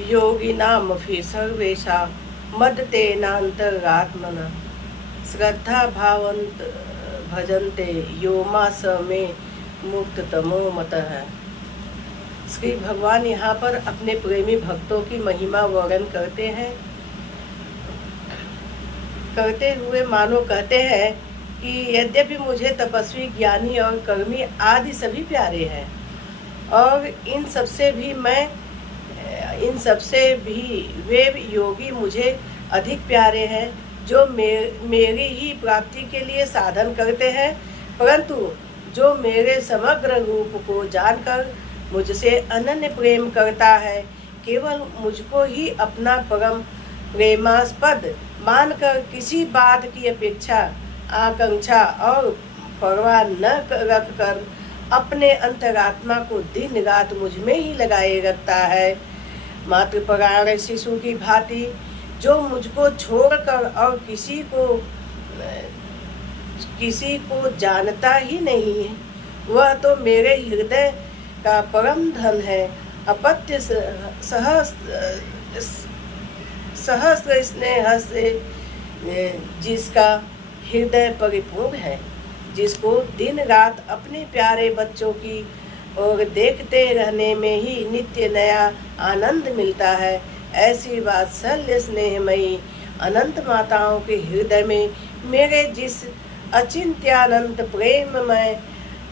योगिनामपि सर्वेषां मद्तेनान्तरात्मना श्रद्धा भावन्त भजन्ते यो मा स मे मुक्ततमो मतः। श्री भगवान यहाँ पर अपने प्रेमी भक्तों की महिमा वर्णन करते हुए मानो कहते हैं कि यद्यपि मुझे तपस्वी, ज्ञानी और कर्मी आदि सभी प्यारे हैं, और इन सबसे भी वे योगी मुझे अधिक प्यारे हैं जो मेरी ही प्राप्ति के लिए साधन करते हैं, परंतु जो मेरे समग्र रूप को जानकर मुझसे अनन्य प्रेम करता है, केवल मुझको ही अपना परम प्रेमास्पद मानकर किसी बात की अपेक्षा, आकांक्षा और परवाह न रखकर अपने अंतरात्मा को दिन रात मुझ में ही लगाए रखता है। मातृपरायण शिशु की भांति जो मुझको छोड़कर और किसी को जानता ही नहीं है, वह तो मेरे हृदय का परम धन है। अपत्य सहस्र स्नेह से जिसका हृदय परिपूर्ण है, जिसको दिन रात अपने प्यारे बच्चों की और देखते रहने में ही नित्य नया आनंद मिलता है, ऐसी वात्सल्य स्नेहमयी अनंत माताओं के हृदय में मेरे जिस अचिंत्यानंत प्रेममय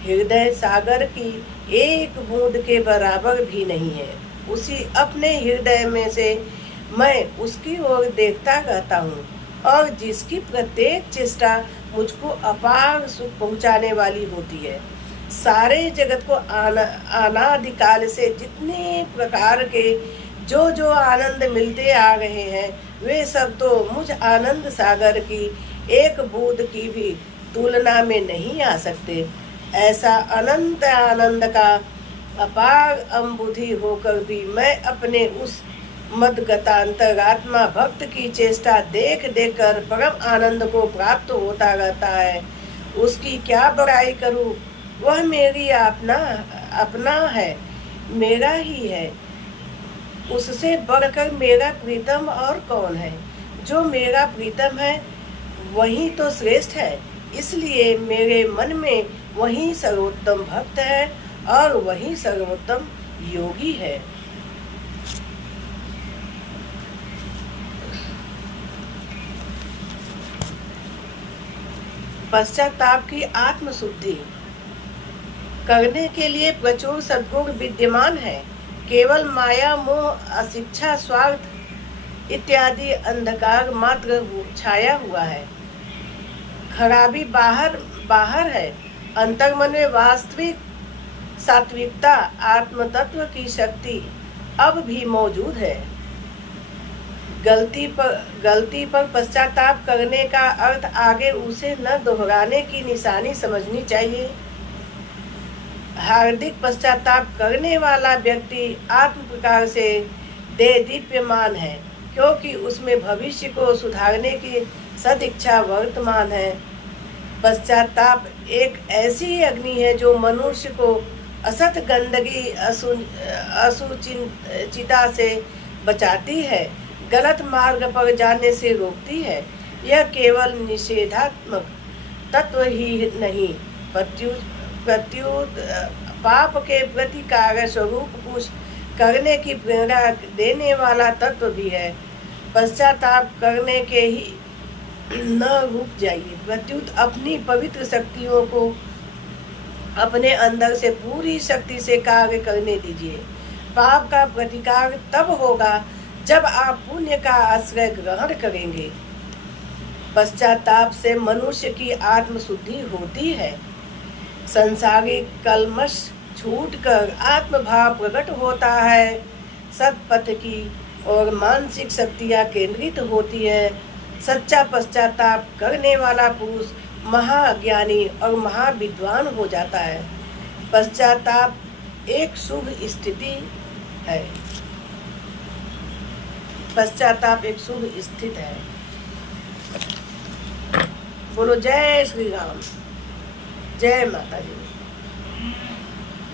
हृदय सागर की एक बूंद के बराबर भी नहीं है, उसी अपने हृदय में से मैं उसकी ओर देखता रहता हूँ, और जिसकी प्रत्येक चेष्टा मुझको अपार सुख पहुँचाने वाली होती है। सारे जगत को अनादिकाल से जितने प्रकार के जो आनंद मिलते आ रहे हैं, वे सब तो मुझ आनंद सागर की एक बूंद की भी तुलना में नहीं आ सकते। ऐसा अनंत आनंद का अपार अम्बुधि होकर भी मैं अपने उस मदगतांतरात्मा भक्त की चेष्टा देख कर परम आनंद को प्राप्त होता रहता है। उसकी क्या बड़ाई करूं, वह मेरी अपना है, मेरा ही है। उससे बढ़कर मेरा प्रीतम और कौन है? जो मेरा प्रीतम है वही तो श्रेष्ठ है, इसलिए मेरे मन में वही सर्वोत्तम भक्त है और वही सर्वोत्तम योगी है। पश्चाताप की आत्मशुद्धि करने के लिए प्रचुर सद्गुण विद्यमान है। केवल माया, मोह, अशिक्षा, स्वार्थ इत्यादि अंधकार मात्र छाया हुआ है। खराबी बाहर है, अंतर्मन में वास्तविक सात्विकता, आत्म तत्व की शक्ति अब भी मौजूद है। गलती पर पश्चाताप करने का अर्थ आगे उसे न दोहराने की निशानी समझनी चाहिए। हार्दिक पश्चाताप करने वाला व्यक्ति आत्म प्रकार से देदीप्यमान है, क्योंकि उसमें भविष्य को सुधारने की सदिच्छा वर्तमान है। पश्चाताप एक ऐसी अग्नि है जो मनुष्य को असत गंदगी असुचिता से बचाती है, गलत मार्ग पर जाने से रोकती है। यह केवल निषेधात्मक तत्व ही नहीं, प्रत्युत पाप के प्रतिकार स्वरूप कुछ करने की प्रेरणा देने वाला तत्व भी है। पश्चाताप करने के ही न रुक जाइए, प्रत्युत अपनी पवित्र शक्तियों को अपने अंदर से पूरी शक्ति से कार्य करने दीजिए। पाप का प्रतिकार तब होगा जब आप पुण्य का आश्रय ग्रहण करेंगे। पश्चाताप से मनुष्य की आत्मशुद्धि होती है। संसारिक कलमश छूटकर आत्मभाव प्रकट होता है। सत्पथ की और मानसिक शक्तियाँ केंद्रित होती है। सच्चा पश्चाताप करने वाला पुरुष महाज्ञानी और महाविद्वान हो जाता है। पश्चाताप एक शुभ स्थिति है। पश्चाताप एक शुभ स्थिति है। बोलो जय श्री राम, जय माता जी।